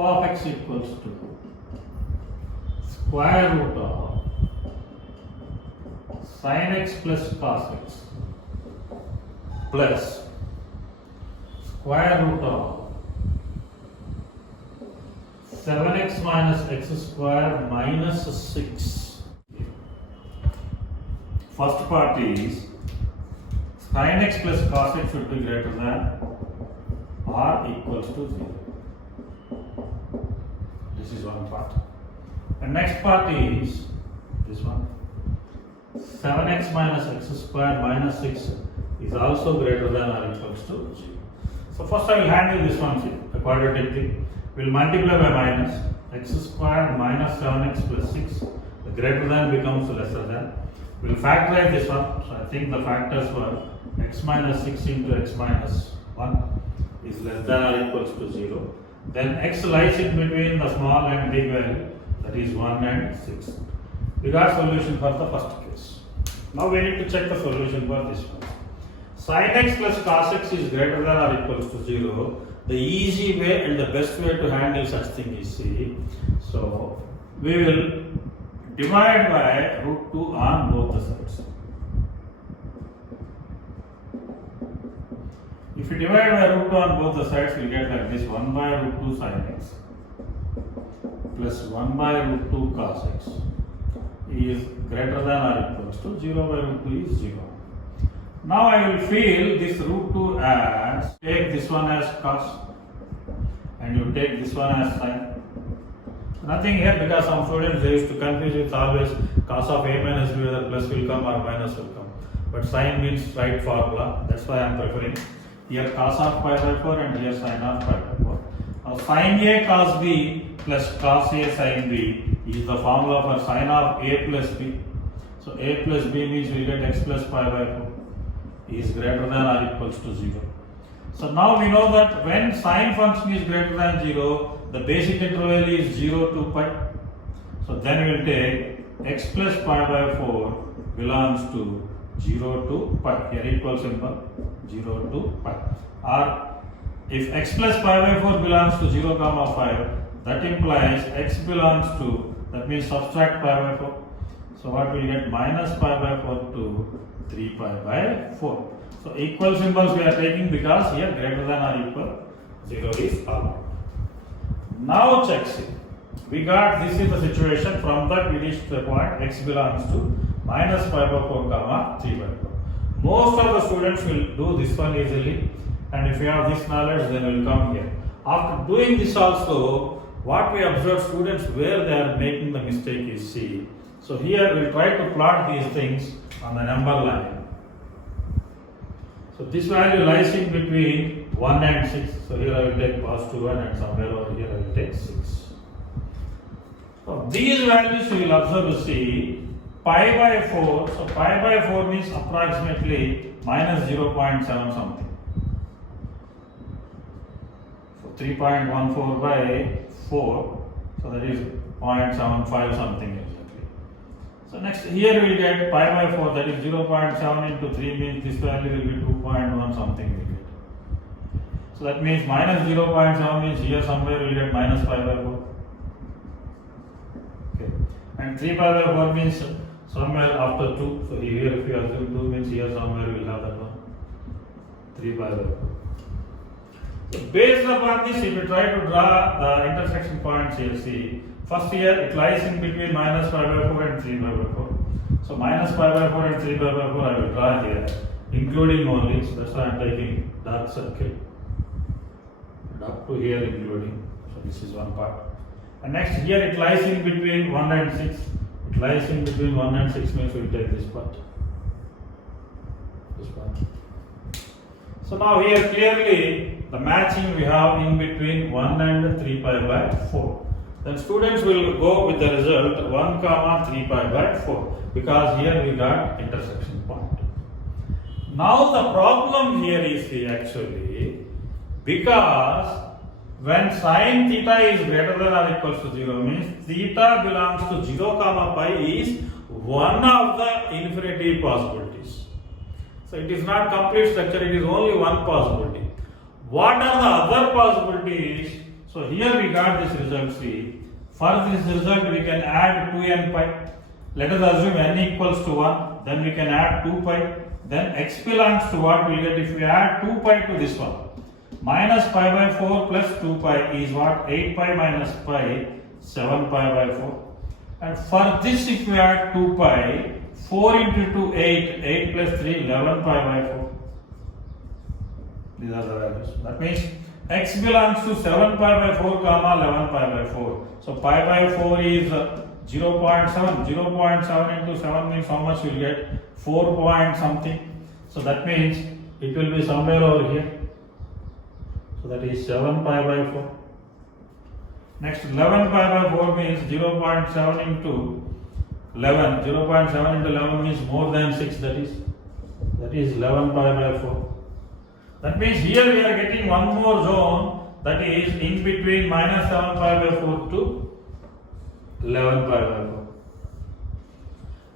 of x equals to square root of sin x plus cos x plus square root of 7x minus x square minus 6. First part is sin x plus cos x should be greater than or equals to 0. This is one part. And next part is this one. 7x minus x square minus 6 is also greater than or equals to 0. So first I will handle this one a quadratic thing. We will multiply by minus x square minus 7x plus 6. The greater than becomes lesser than. We will factorize this one. So I think the factors were x minus 6 into x minus 1 is less than or equals to 0. Then x lies in between the small and big value, that is 1 and 6. We got solution for the first case. Now we need to check the solution for this one. Sin x plus cos x is greater than or equals to 0. The easy way and the best way to handle such thing is see. So we will divide by root 2 on both the sides. If you divide by root 2 on both the sides, we will get like this: 1 by root 2 sin x plus 1 by root 2 cos x is greater than or equals to 0 by root 2 is 0. Now I will fill this root 2 as, take this one as cos and you take this one as sin. Nothing here because some students they used to confuse with always cos of a minus b, whether plus will come or minus will come. But sin means right formula, that's why I am preferring. Here cos of pi by 4 and here sin of pi by 4. Now sin a cos b plus cos a sin b is the formula for sin of a plus b. So a plus b means we get x plus pi by 4 is greater than or equals to 0. So now we know that when sine function is greater than 0, the basic interval is 0 to pi. So then we will take x plus pi by 4 belongs to 0 to pi. Here equal symbol 0 to pi. Or if x plus pi by 4 belongs to 0 comma 5, that implies x belongs to, that means subtract pi by 4. So what we get? Minus pi by 4 to 3 pi by 4. So equal symbols we are taking because here greater than or equal 0 is allowed. Now check see. We got this is the situation. From that we reached the point x belongs to minus pi by 4 comma 3 by 4. Most of the students will do this one easily, and if you have this knowledge then will come here. After doing this also, what we observe students where they are making the mistake is see. So here we will try to plot these things on the number line. So this value lies in between 1 and 6. So here I will take positive 1 and somewhere over here I will take 6. So these values you will observe see pi by 4. So pi by 4 means approximately minus 0.7 something. So 3.14 by 4. So that is 0.75 something. So next here we will get pi by 4, that is 0.7 into 3 means this value will be 2.1 something we get. So that means minus 0.7 means here somewhere we will get minus pi by 4. Okay. And 3 pi by 4 means somewhere after 2. So here if you assume 2 means here somewhere we will have that one. 3 pi by 4. So based upon this, if you try to draw the intersection points here, see. First here it lies in between minus pi by 4 and 3 pi by 4. So minus pi by 4 and 3 pi by 4 I will draw here, including only. So that's why I am taking dark circle. And up to here including. So this is one part. And next here it lies in between 1 and 6. It lies in between 1 and 6 means we will take this part. This part. So now here clearly the matching we have in between 1 and 3 pi by 4. Then students will go with the result 1 comma 3 pi by 4 because here we got intersection point. Now the problem here is actually because when sin theta is greater than or equals to 0 means theta belongs to 0 comma pi is one of the infinity possibilities. So it is not complete structure, it is only one possibility. What are the other possibilities? So here we got this result. See, for this result we can add 2n pi. Let us assume n equals to 1. Then we can add 2 pi. Then x belongs to what we'll get if we add 2 pi to this one. Minus pi by 4 plus 2 pi is what? 8 pi minus pi, 7 pi by 4. And for this if we add 2 pi, 4 into 2, 8, 8 plus 3, 11 pi by 4. These are the values. That means x belongs to 7 pi by 4 comma 11 pi by 4. So pi by 4 is 0.7. 0.7 into 7 means how much you will get? 4 point something. So that means it will be somewhere over here. So that is 7 pi by 4. Next 11 pi by 4 means 0.7 into 11. 0.7 into 11 means more than 6. That is 11 pi by 4. That means here we are getting one more zone, that is in between minus 7 pi by 4 to 11 pi by 4.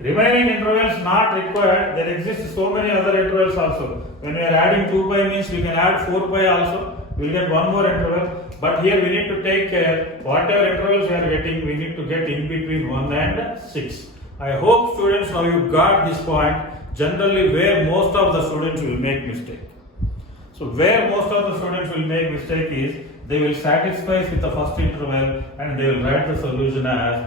Remaining intervals not required. There exist so many other intervals also. When we are adding 2 pi means we can add 4 pi also. We will get one more interval. But here we need to take care. Whatever intervals we are getting, we need to get in between 1 and 6. I hope students now you got this point. Generally where most of the students will make mistake. So where most of the students will make mistake is they will satisfy with the first interval and they will write the solution as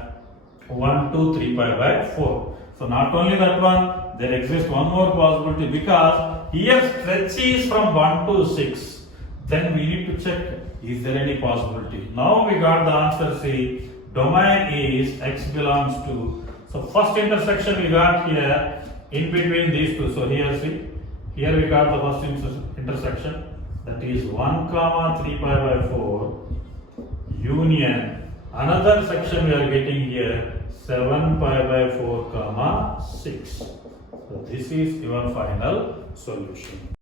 1, 2, 3 pi by 4. So not only that one, there exists one more possibility because here stretch is from 1 to 6. Then we need to check is there any possibility. Now we got the answer. See, domain is x belongs to. So first intersection we got here in between these two. So here see, here we got the first intersection, that is 1 comma 3 pi by 4 union another section we are getting here 7 pi by 4 comma 6. So this is your final solution.